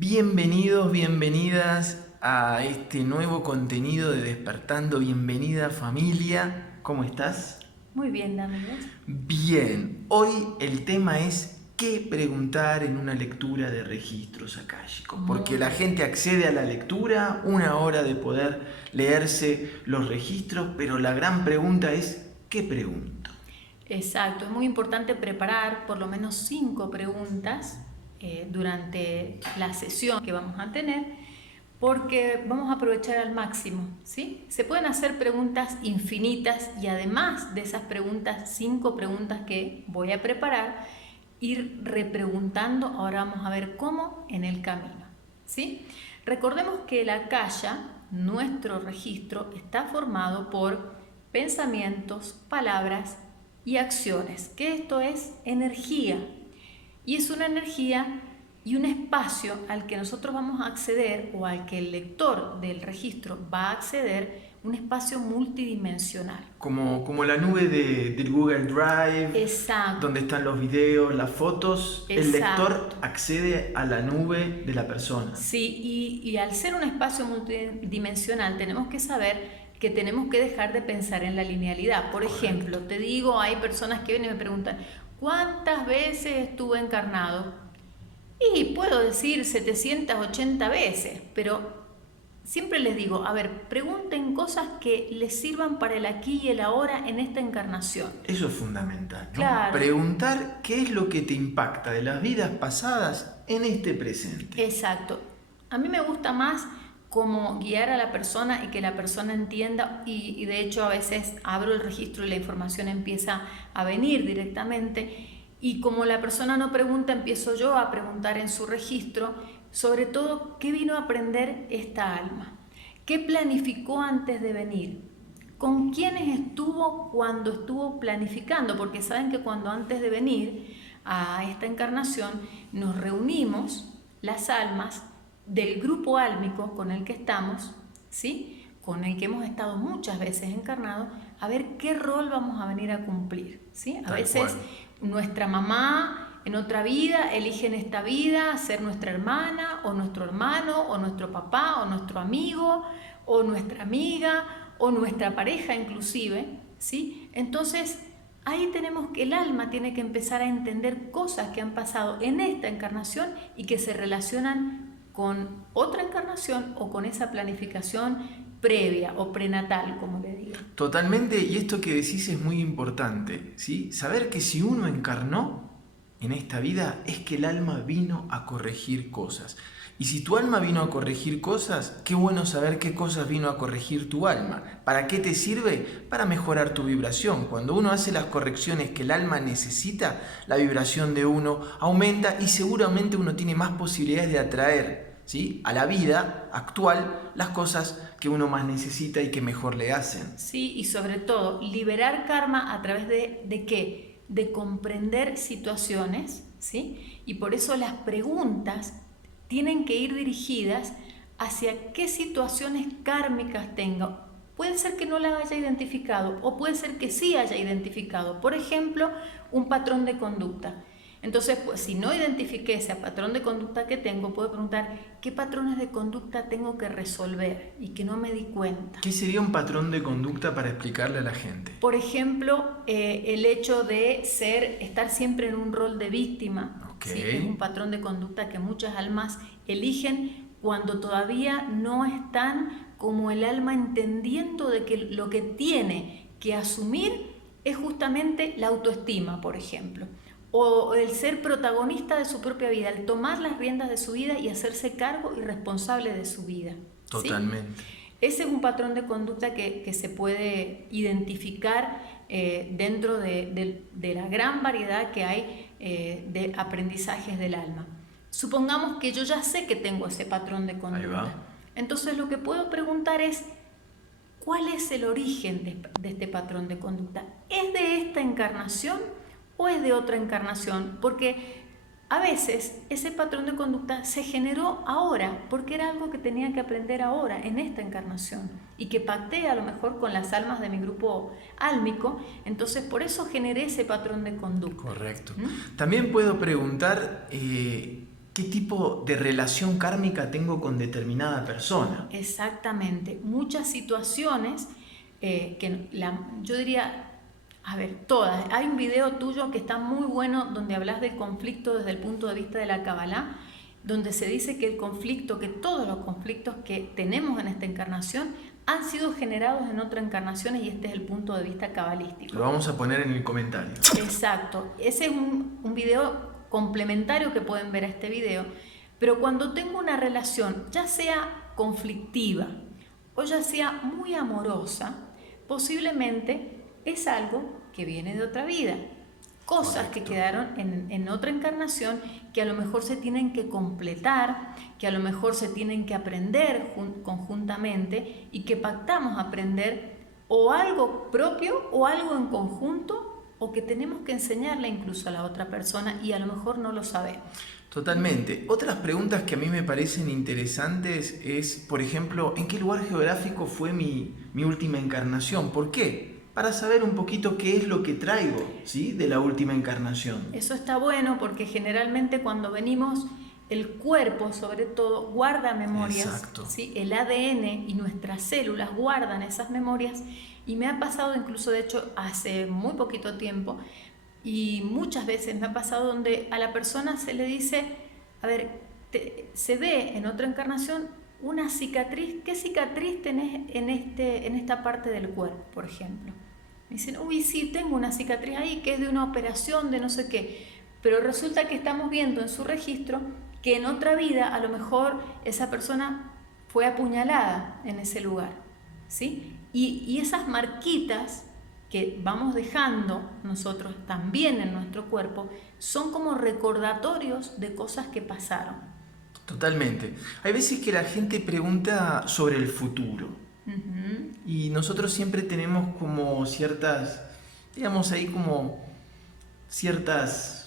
Bienvenidos, bienvenidas a este nuevo contenido de Despertando. Bienvenida familia, ¿cómo estás? Muy bien, Daniel. Bien, hoy el tema es qué preguntar en una lectura de registros akáshicos, porque la gente accede a la lectura, una hora de poder leerse los registros, pero la gran pregunta es ¿qué pregunto? Exacto, es muy importante preparar por lo menos 5 preguntas durante la sesión que vamos a tener, porque vamos a aprovechar al máximo, ¿sí? Se pueden hacer preguntas infinitas y además de esas preguntas, 5 preguntas que voy a preparar, ir repreguntando. Ahora vamos a ver cómo en el camino, ¿sí? Recordemos que la akasha, nuestro registro, está formado por pensamientos, palabras y acciones, que esto es energía, y es una energía y un espacio al que nosotros vamos a acceder, o al que el lector del registro va a acceder, un espacio multidimensional. Como la nube del Google Drive, Exacto. donde están los videos, las fotos, Exacto. El lector accede a la nube de la persona. Sí, y al ser un espacio multidimensional tenemos que saber que tenemos que dejar de pensar en la linealidad. Por ejemplo, te digo, hay personas que vienen y me preguntan, ¿cuántas veces estuve encarnado? Y puedo decir 780 veces, pero siempre les digo, a ver, pregunten cosas que les sirvan para el aquí y el ahora en esta encarnación. Eso es fundamental, ¿no? Claro. Preguntar qué es lo que te impacta de las vidas pasadas en este presente. Exacto. A mí me gusta más como guiar a la persona y que la persona entienda, y de hecho a veces abro el registro y la información empieza a venir directamente, y como la persona no pregunta, empiezo yo a preguntar en su registro, sobre todo, ¿qué vino a aprender esta alma? ¿Qué planificó antes de venir? ¿Con quiénes estuvo cuando estuvo planificando? Porque saben que cuando antes de venir a esta encarnación nos reunimos las almas del grupo álmico con el que estamos, ¿sí? Con el que hemos estado muchas veces encarnados, a ver qué rol vamos a venir a cumplir, ¿sí? A veces nuestra mamá en otra vida elige en esta vida ser nuestra hermana o nuestro hermano o nuestro papá o nuestro amigo o nuestra amiga o nuestra pareja inclusive, ¿sí? Entonces ahí tenemos que el alma tiene que empezar a entender cosas que han pasado en esta encarnación y que se relacionan con otra encarnación o con esa planificación previa o prenatal, como le digo. Totalmente, y esto que decís es muy importante, ¿sí? Saber que si uno encarnó en esta vida es que el alma vino a corregir cosas. Y si tu alma vino a corregir cosas, qué bueno saber qué cosas vino a corregir tu alma. ¿Para qué te sirve? Para mejorar tu vibración. Cuando uno hace las correcciones que el alma necesita, la vibración de uno aumenta y seguramente uno tiene más posibilidades de atraer, ¿sí?, a la vida actual las cosas que uno más necesita y que mejor le hacen. Sí, y sobre todo, liberar karma a través ¿de qué? De comprender situaciones, ¿sí? Y por eso las preguntas tienen que ir dirigidas hacia qué situaciones kármicas tenga. Puede ser que no las haya identificado o puede ser que sí haya identificado. Por ejemplo, un patrón de conducta. Entonces, pues, si no identifiqué ese patrón de conducta que tengo, puedo preguntar qué patrones de conducta tengo que resolver y que no me di cuenta. ¿Qué sería un patrón de conducta para explicarle a la gente? Por ejemplo, el hecho de estar siempre en un rol de víctima. Okay. ¿Sí? Es un patrón de conducta que muchas almas eligen cuando todavía no están como el alma entendiendo de que lo que tiene que asumir es justamente la autoestima, por ejemplo. O el ser protagonista de su propia vida, el tomar las riendas de su vida y hacerse cargo y responsable de su vida. Totalmente. ¿Sí? Ese es un patrón de conducta que se puede identificar dentro de la gran variedad que hay de aprendizajes del alma. Supongamos que yo ya sé que tengo ese patrón de conducta. Ahí va. Entonces lo que puedo preguntar es, ¿cuál es el origen de este patrón de conducta? ¿Es de esta encarnación o es de otra encarnación? Porque a veces ese patrón de conducta se generó ahora, porque era algo que tenía que aprender ahora, en esta encarnación, y que pacté a lo mejor con las almas de mi grupo álmico, entonces por eso generé ese patrón de conducta. Correcto. También puedo preguntar qué qué tipo de relación kármica tengo con determinada persona. Exactamente. Muchas situaciones yo diría, a ver, todas. Hay un video tuyo que está muy bueno donde hablas del conflicto desde el punto de vista de la Kabbalah, donde se dice que el conflicto, que todos los conflictos que tenemos en esta encarnación han sido generados en otras encarnaciones, y este es el punto de vista cabalístico. Lo vamos a poner en el comentario. Exacto. Ese es un video complementario que pueden ver a este video. Pero cuando tengo una relación, ya sea conflictiva o ya sea muy amorosa, posiblemente es algo que viene de otra vida. Cosas Correcto. que quedaron en otra encarnación, que a lo mejor se tienen que completar, que a lo mejor se tienen que aprender conjuntamente, y que pactamos aprender o algo propio o algo en conjunto, o que tenemos que enseñarle incluso a la otra persona y a lo mejor no lo sabemos. Totalmente. Otras preguntas que a mí me parecen interesantes es, por ejemplo, ¿en qué lugar geográfico fue mi última encarnación? ¿Por qué? Para saber un poquito qué es lo que traigo, ¿sí?, de la última encarnación. Eso está bueno porque generalmente cuando venimos, el cuerpo sobre todo guarda memorias. Exacto. ¿Sí? El ADN y nuestras células guardan esas memorias, y me ha pasado incluso, de hecho, hace muy poquito tiempo, y muchas veces me ha pasado donde a la persona se le dice, a ver, se ve en otra encarnación una cicatriz. ¿Qué cicatriz tenés en esta parte del cuerpo, por ejemplo? Me dicen, uy, sí, tengo una cicatriz ahí que es de una operación de no sé qué. Pero resulta que estamos viendo en su registro que en otra vida a lo mejor esa persona fue apuñalada en ese lugar, ¿sí? Y esas marquitas que vamos dejando nosotros también en nuestro cuerpo son como recordatorios de cosas que pasaron. Totalmente. Hay veces que la gente pregunta sobre el futuro. Uh-huh. Y nosotros siempre tenemos como ciertas, digamos ahí como ciertas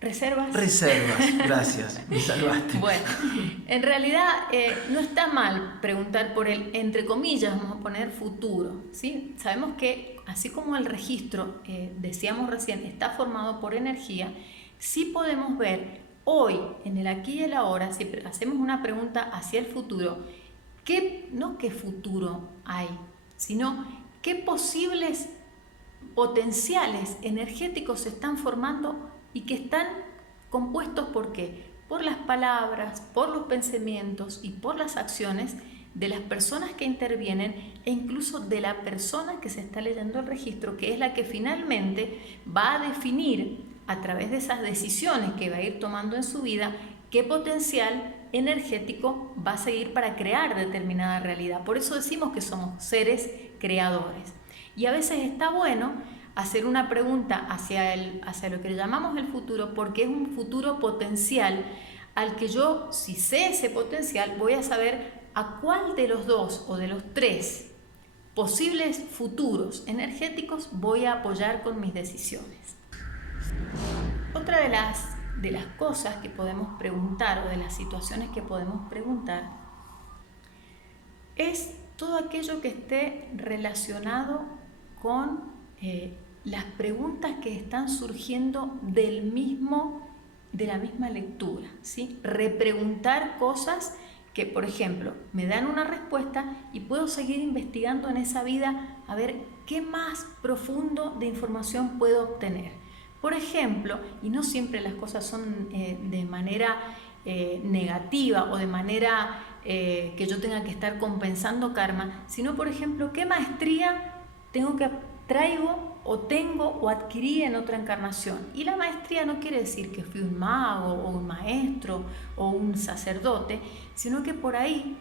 ¿Reservas? Gracias, me salvaste. Bueno, en realidad no está mal preguntar por el, entre comillas, vamos a poner futuro, ¿sí? Sabemos que así como el registro, decíamos recién, está formado por energía, sí podemos ver hoy, en el aquí y el ahora, si hacemos una pregunta hacia el futuro, no qué futuro hay, sino qué posibles potenciales energéticos se están formando y que están compuestos ¿por qué? Por las palabras, por los pensamientos y por las acciones de las personas que intervienen, e incluso de la persona que se está leyendo el registro, que es la que finalmente va a definir a través de esas decisiones que va a ir tomando en su vida qué potencial energético va a seguir para crear determinada realidad. Por eso decimos que somos seres creadores. Y a veces está bueno hacer una pregunta hacia lo que llamamos el futuro, porque es un futuro potencial al que yo, si sé ese potencial, voy a saber a cuál de los dos o de los tres posibles futuros energéticos voy a apoyar con mis decisiones. Otra de las cosas que podemos preguntar, o de las situaciones que podemos preguntar, es todo aquello que esté relacionado con las preguntas que están surgiendo de la misma lectura, ¿sí? Repreguntar cosas que, por ejemplo, me dan una respuesta y puedo seguir investigando en esa vida a ver qué más profundo de información puedo obtener. Por ejemplo, y no siempre las cosas son de manera negativa o de manera que yo tenga que estar compensando karma, sino, por ejemplo, qué maestría traigo o tengo o adquirí en otra encarnación. Y la maestría no quiere decir que fui un mago o un maestro o un sacerdote, sino que por ahí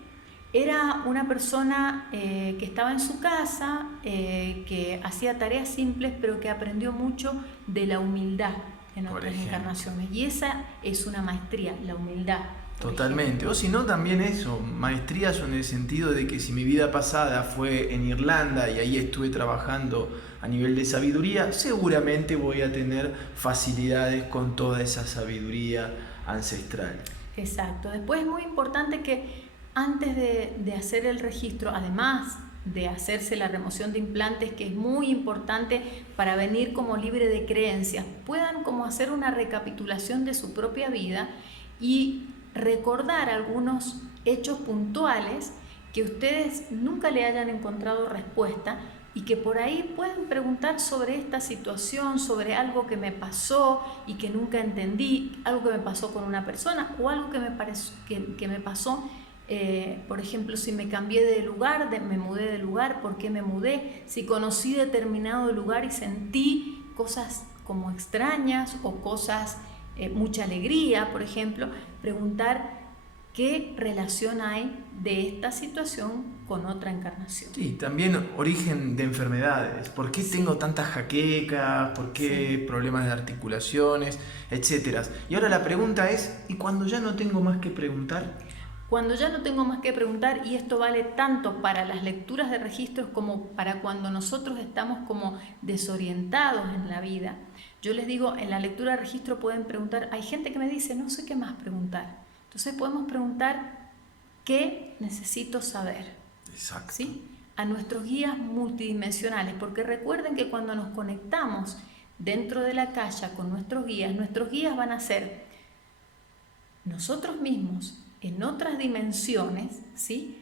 era una persona que estaba en su casa, que hacía tareas simples, pero que aprendió mucho de la humildad en otras encarnaciones. Y esa es una maestría, la humildad. Totalmente. O si no, también eso, maestrías en el sentido de que si mi vida pasada fue en Irlanda y ahí estuve trabajando a nivel de sabiduría, seguramente voy a tener facilidades con toda esa sabiduría ancestral. Exacto. Después es muy importante que antes de hacer el registro, además de hacerse la remoción de implantes, que es muy importante para venir como libre de creencias, puedan como hacer una recapitulación de su propia vida y recordar algunos hechos puntuales que ustedes nunca le hayan encontrado respuesta y que por ahí pueden preguntar sobre esta situación, sobre algo que me pasó y que nunca entendí, algo que me pasó con una persona o algo que me pasó. Por ejemplo, si me cambié de lugar, me mudé de lugar, ¿por qué me mudé? Si conocí determinado lugar y sentí cosas como extrañas o cosas, mucha alegría, por ejemplo, preguntar qué relación hay de esta situación con otra encarnación. Sí, también origen de enfermedades. ¿Por qué tengo tantas jaquecas? ¿Por qué problemas de articulaciones? Etcétera. Y ahora la pregunta es, ¿y cuando ya no tengo más que preguntar? Cuando ya no tengo más que preguntar, y esto vale tanto para las lecturas de registros como para cuando nosotros estamos como desorientados en la vida. Yo les digo, en la lectura de registro pueden preguntar, hay gente que me dice, no sé qué más preguntar. Entonces podemos preguntar, ¿qué necesito saber? Exacto. ¿Sí? A nuestros guías multidimensionales, porque recuerden que cuando nos conectamos dentro de la caja con nuestros guías van a ser nosotros mismos en otras dimensiones, ¿sí?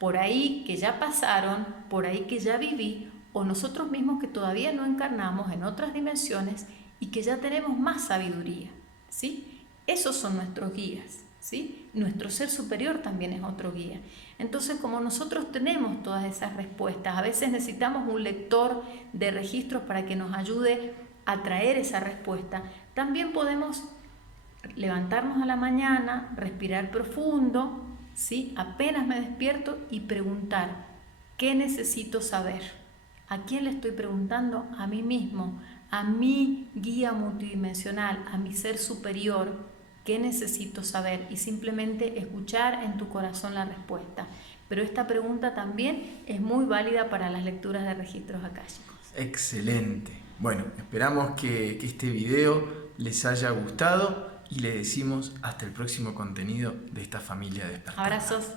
Por ahí que ya pasaron, por ahí que ya viví, o nosotros mismos que todavía no encarnamos en otras dimensiones y que ya tenemos más sabiduría, ¿sí? Esos son nuestros guías, ¿sí? Nuestro ser superior también es otro guía. Entonces, como nosotros tenemos todas esas respuestas, a veces necesitamos un lector de registros para que nos ayude a traer esa respuesta, también podemos levantarnos a la mañana, respirar profundo, ¿sí? Apenas me despierto y preguntar, ¿qué necesito saber? ¿A quién le estoy preguntando? A mí mismo, a mi guía multidimensional, a mi ser superior, ¿qué necesito saber? Y simplemente escuchar en tu corazón la respuesta. Pero esta pregunta también es muy válida para las lecturas de registros akáshicos. Excelente. Bueno, esperamos que este video les haya gustado y le decimos hasta el próximo contenido de esta familia Despertar. Abrazos.